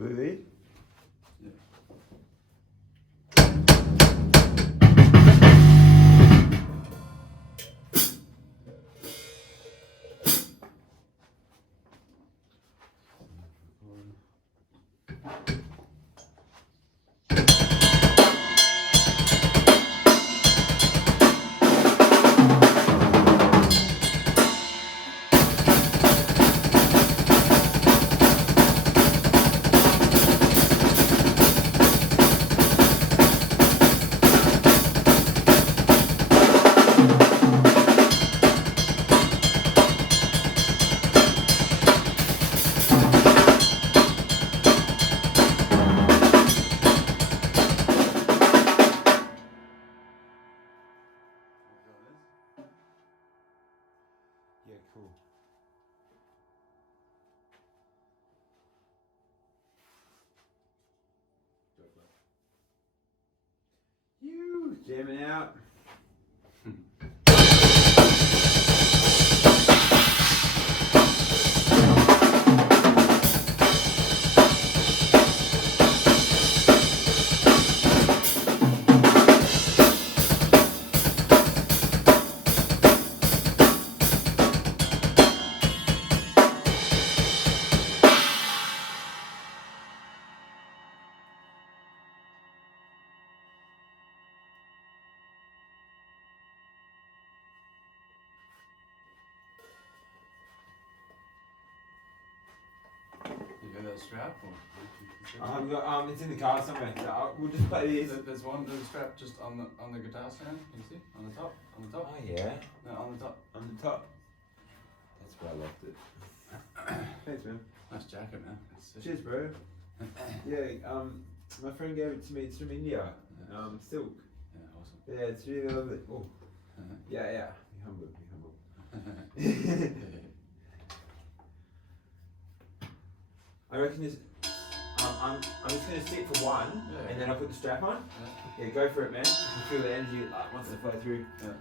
Really? Yeah, cool. You jamming out. You got that strap or? It's in the car somewhere. So we'll just play these. There's one little strap just on the guitar stand. Can you see? On the top. Oh yeah. No, on the top. On the top. That's where I left it. Thanks, man. Nice jacket, man. Cheers, bro. Yeah. My friend gave it to me. It's from India. Silk. Yeah, awesome. Yeah, it's really lovely. Oh. Yeah, yeah. Be humble. Be humble. I reckon this. I'm just gonna sit for one, and then I'll put the strap on. Yeah. Yeah, go for it, man. You can feel the energy wants to flow through. Yeah.